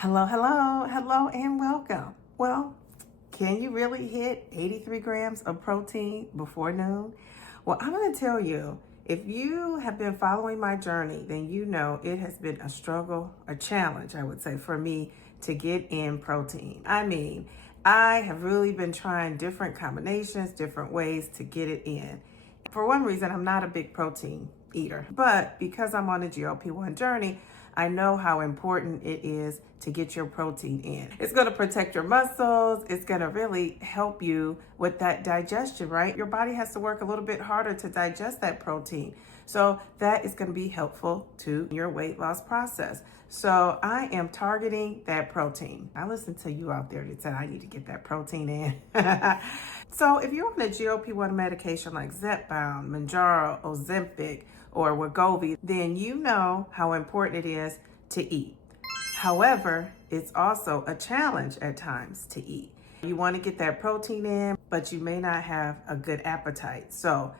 Hello, hello, hello, and welcome. Well, can you really hit 83 grams of protein before noon? Well, I'm going to tell you, if you have been following my journey, then you know it has been a struggle, a challenge, I would say, for me to get in protein. I have really been trying different combinations, different ways to get it in. For one reason, I'm not a big protein eater, but because I'm on a GLP-1 journey, I know how important it is to get your protein in. It's going to protect your muscles. It's going to really help you with that digestion, right? Your body has to work a little bit harder to digest that protein. So that is going to be helpful to your weight loss process. So I am targeting that protein. I listen to you out there that said I need to get that protein in. So if you're on a GLP-1 medication like Zepbound, Mounjaro, Ozempic, or Wegovy, then you know how important it is to eat. However, it's also a challenge at times to eat. You want to get that protein in, but you may not have a good appetite. So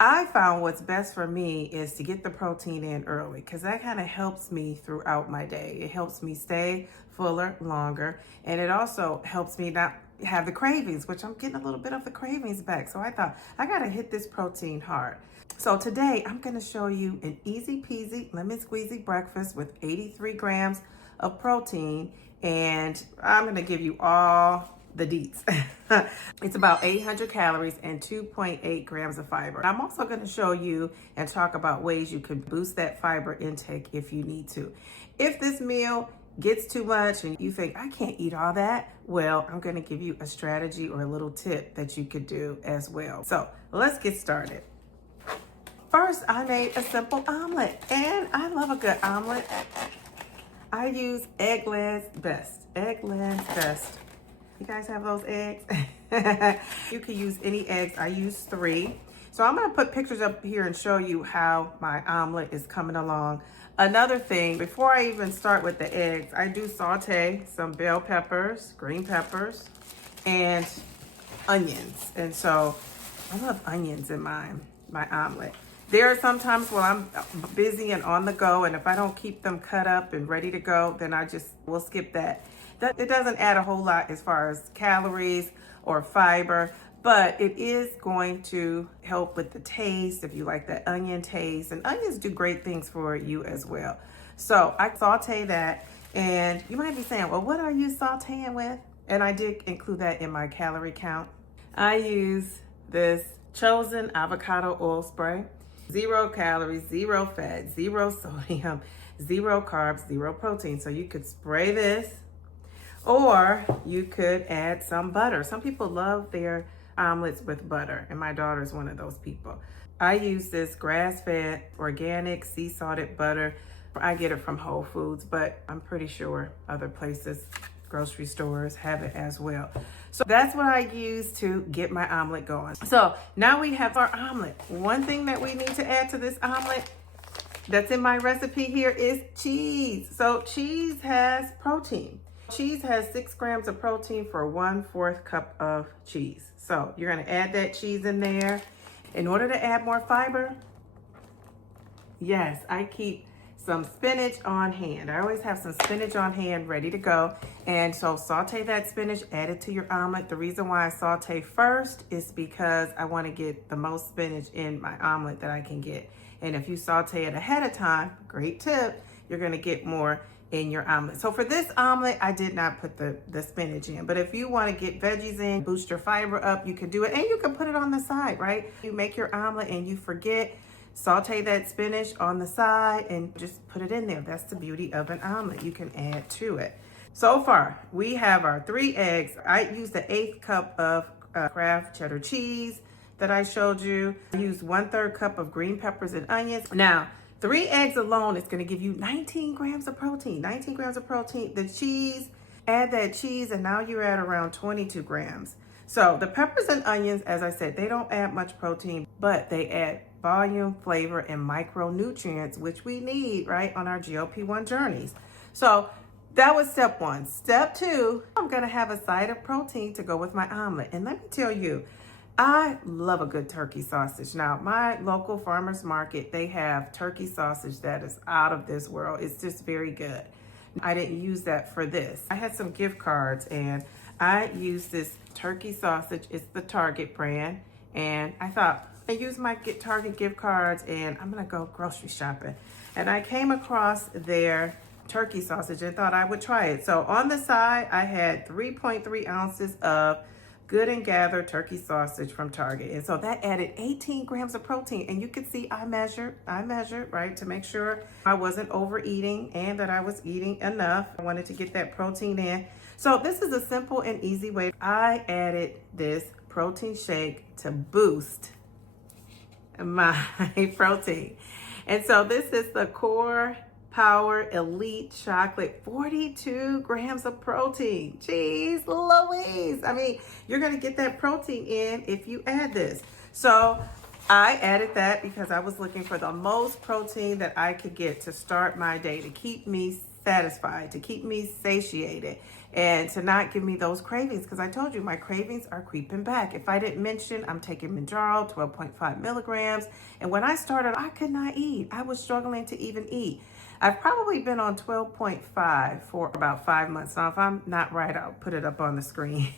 I found what's best for me is to get the protein in early because that kind of helps me throughout my day. It helps me stay fuller longer, and it also helps me not have the cravings, which I'm getting a little bit of the cravings back. So I thought I got to hit this protein hard. So today I'm going to show you an easy peasy lemon squeezy breakfast with 83 grams of protein, and I'm going to give you all the deets. It's about 800 calories and 2.8 grams of fiber. I'm also going to show you and talk about ways you can boost that fiber intake if you need to. If this meal gets too much and you think, I can't eat all that, well, I'm going to give you a strategy or a little tip that you could do as well. So let's get started. First, I made a simple omelet, and I love a good omelet. I use Eggland's Best. Eggland's Best. You guys have those eggs? You can use any eggs. I use 3. So I'm going to put pictures up here and show you how my omelet is coming along. Another thing, before I even start with the eggs, I do saute some bell peppers, green peppers, and onions. And so I love onions in my omelet. There are some times when I'm busy and on the go, and if I don't keep them cut up and ready to go, then we'll skip that. It doesn't add a whole lot as far as calories or fiber, but it is going to help with the taste if you like that onion taste. And onions do great things for you as well. So I saute that, and you might be saying, well, what are you sauteing with? And I did include that in my calorie count. I use this Chosen avocado oil spray. 0 calories, 0 fat, 0 sodium, 0 carbs, 0 protein. So you could spray this, or you could add some butter. Some people love their omelets with butter, and my daughter is one of those people. I use this grass-fed, organic, sea salted butter. I get it from Whole Foods, but I'm pretty sure other places, grocery stores, have it as well. So that's what I use to get my omelet going. So now we have our omelet. One thing that we need to add to this omelet that's in my recipe here is cheese. So cheese has protein. Cheese has 6 grams of protein for 1/4 cup of cheese. So you're going to add that cheese in there. In order to add more fiber, yes, I keep some spinach on hand. I always have some spinach on hand ready to go. And so saute that spinach, add it to your omelet. The reason why I saute first is because I want to get the most spinach in my omelet that I can get. And if you saute it ahead of time, great tip, you're going to get more in your omelet. So for this omelet, I did not put the spinach in, but if you want to get veggies in, boost your fiber up, you can do it, and you can put it on the side, right? You make your omelet and you forget, saute that spinach on the side and just put it in there. That's the beauty of an omelet. You can add to it. So far, we have our 3 eggs. I used the 1/8 cup of Kraft cheddar cheese that I showed you. I used 1/3 cup of green peppers and onions. Now, 3 eggs alone is going to give you 19 grams of protein. 19 grams of protein. The cheese, add that cheese, and now you're at around 22 grams. So the peppers and onions, as I said, they don't add much protein, but they add volume, flavor, and micronutrients, which we need, right, on our GLP-1 journeys. So that was step 1. Step 2, I'm going to have a side of protein to go with my omelet. And let me tell you, I love a good turkey sausage. Now, my local farmer's market, they have turkey sausage that is out of this world. It's just very good. I didn't use that for this. I had some gift cards and I used this turkey sausage. It's the Target brand. And I thought, I used my Target gift cards and I'm gonna go grocery shopping. And I came across their turkey sausage and thought I would try it. So on the side, I had 3.3 ounces of Good and Gather turkey sausage from Target. And so that added 18 grams of protein. And you can see I measured, right, to make sure I wasn't overeating and that I was eating enough. I wanted to get that protein in. So this is a simple and easy way. I added this protein shake to boost my protein. And so this is the Core Power Elite Chocolate, 42 grams of protein. Jeez Louise. I mean, you're going to get that protein in if you add this. So I added that because I was looking for the most protein that I could get to start my day, to keep me satisfied, to keep me satiated, and to not give me those cravings, because I told you my cravings are creeping back. If I didn't mention, I'm taking Mounjaro, 12.5 milligrams. And when I started, I could not eat. I was struggling to even eat. I've probably been on 12.5 for about 5 months. Now, if I'm not right, I'll put it up on the screen.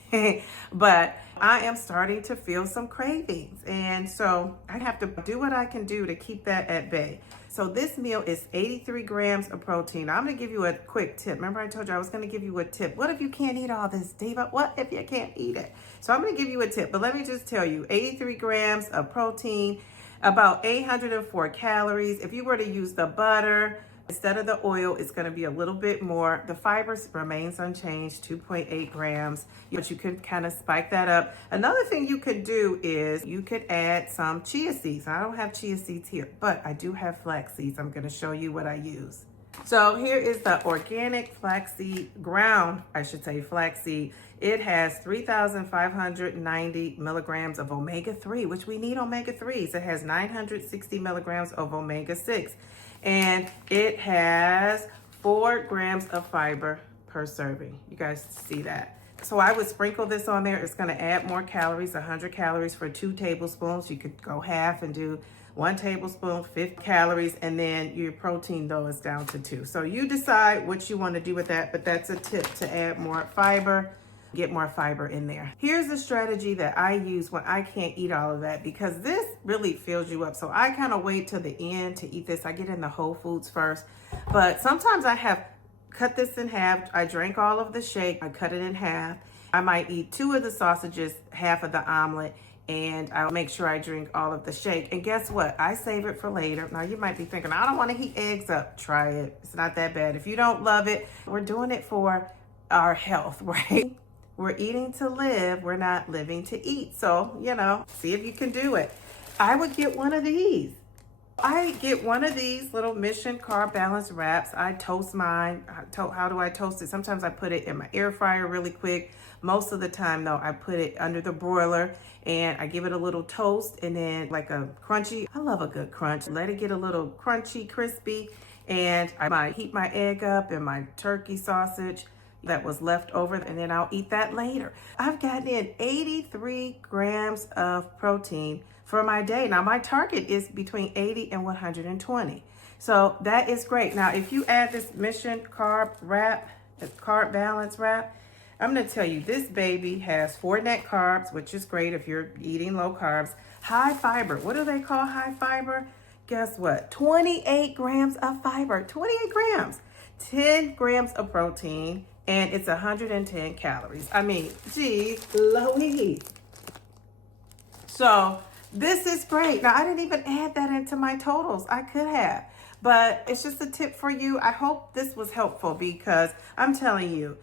But I am starting to feel some cravings. And so I have to do what I can do to keep that at bay. So this meal is 83 grams of protein. I'm going to give you a quick tip. Remember I told you I was going to give you a tip. What if you can't eat all this, Diva? What if you can't eat it? So I'm going to give you a tip. But let me just tell you, 83 grams of protein, about 804 calories. If you were to use the butter instead of the oil, it's going to be a little bit more. The fiber remains unchanged, 2.8 grams, but you could kind of spike that up. Another thing you could do is you could add some chia seeds. I don't have chia seeds here, but I do have flax seeds. I'm going to show you what I use. So here is the organic flaxseed, ground, I should say, flaxseed. It has 3,590 milligrams of omega-3, which we need omega-3s. It has 960 milligrams of omega-6. And it has 4 grams of fiber per serving. You guys see that? So I would sprinkle this on there. It's gonna add more calories, 100 calories for 2 tablespoons. You could go half and do 1 tablespoon, 50 calories, and then your protein though is down to 2. So you decide what you wanna do with that, but that's a tip to add more fiber. Get more fiber in there. Here's a strategy that I use when I can't eat all of that, because this really fills you up. So I kind of wait till the end to eat this. I get in the Whole Foods first, but sometimes I have cut this in half. I drank all of the shake, I cut it in half. I might eat 2 of the sausages, half of the omelet, and I'll make sure I drink all of the shake. And guess what? I save it for later. Now you might be thinking, I don't want to heat eggs up. Try it. It's not that bad. If you don't love it, we're doing it for our health, right? We're eating to live, we're not living to eat. So, you know, see if you can do it. I would get one of these. I get one of these little Mission Carb Balance wraps. I toast mine. How do I toast it? Sometimes I put it in my air fryer really quick. Most of the time though, I put it under the broiler and I give it a little toast, and then like a crunchy. I love a good crunch. Let it get a little crunchy, crispy. And I might heat my egg up and my turkey sausage that was left over, and then I'll eat that later. I've gotten in 83 grams of protein for my day. Now my target is between 80 and 120. So that is great. Now if you add this Mission Carb wrap, Carb Balance wrap, I'm gonna tell you, this baby has 4 net carbs, which is great if you're eating low carbs. High fiber, what do they call high fiber? Guess what? 28 grams of fiber, 28 grams. 10 grams of protein, and it's 110 calories. I mean, geez Louise. So this is great. Now I didn't even add that into my totals. I could have, but it's just a tip for you. I hope this was helpful, because I'm telling you,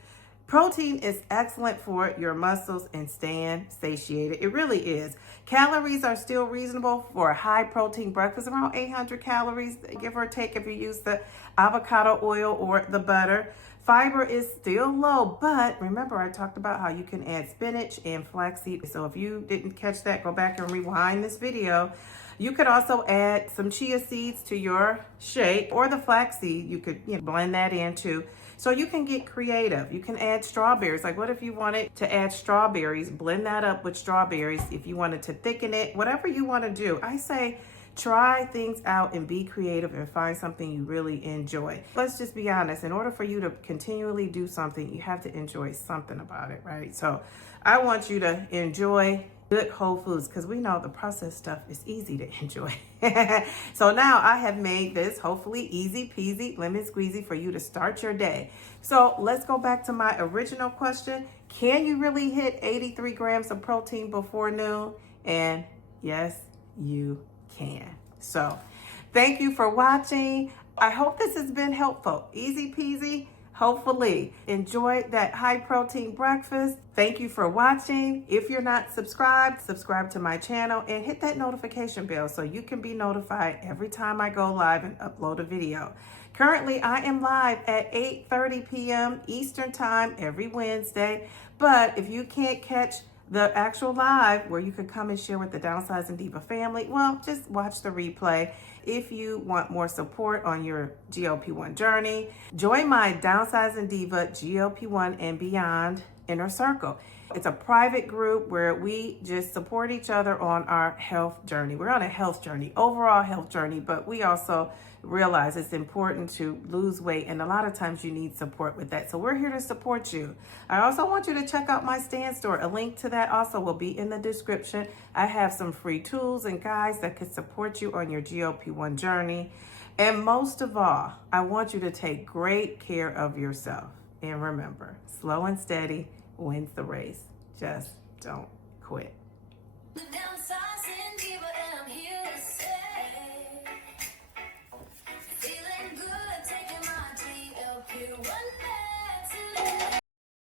protein is excellent for your muscles and staying satiated. It really is. Calories are still reasonable for a high protein breakfast, around 800 calories, give or take, if you use the avocado oil or the butter. Fiber is still low, but remember I talked about how you can add spinach and flaxseed. So if you didn't catch that, go back and rewind this video. You could also add some chia seeds to your shake, or the flaxseed. You could blend that in too. So you can get creative. You can add strawberries. Like what if you wanted to add strawberries? Blend that up with strawberries if you wanted to thicken it, whatever you want to do. I say Try things out and be creative and find something you really enjoy. Let's just be honest. In order for you to continually do something, you have to enjoy something about it, right? So I want you to enjoy good whole foods, because we know the processed stuff is easy to enjoy. So now I have made this hopefully easy peasy lemon squeezy for you to start your day. So let's go back to my original question. Can you really hit 83 grams of protein before noon? And yes, you can. So thank you for watching. I hope this has been helpful. Easy peasy. Hopefully enjoy that high protein breakfast. Thank you for watching. If you're not subscribed, subscribe to my channel and hit that notification bell so you can be notified every time I go live and upload a video. Currently, I am live at 8:30 p.m. Eastern Time every Wednesday. But if you can't catch the actual live where you can come and share with the Downsizing Diva family, well, just watch the replay. If you want more support on your GLP-1 journey, join my Downsizing Diva GLP-1 and Beyond Inner Circle. It's a private group where we just support each other on our health journey. We're on a health journey, overall health journey, but we also realize it's important to lose weight, and a lot of times you need support with that. So we're here to support you. I also want you to check out my stand store. A link to that also will be in the description. I have some free tools and guides that can support you on your GLP-1 journey. And most of all, I want you to take great care of yourself. And remember, slow and steady wins the race. Just don't quit.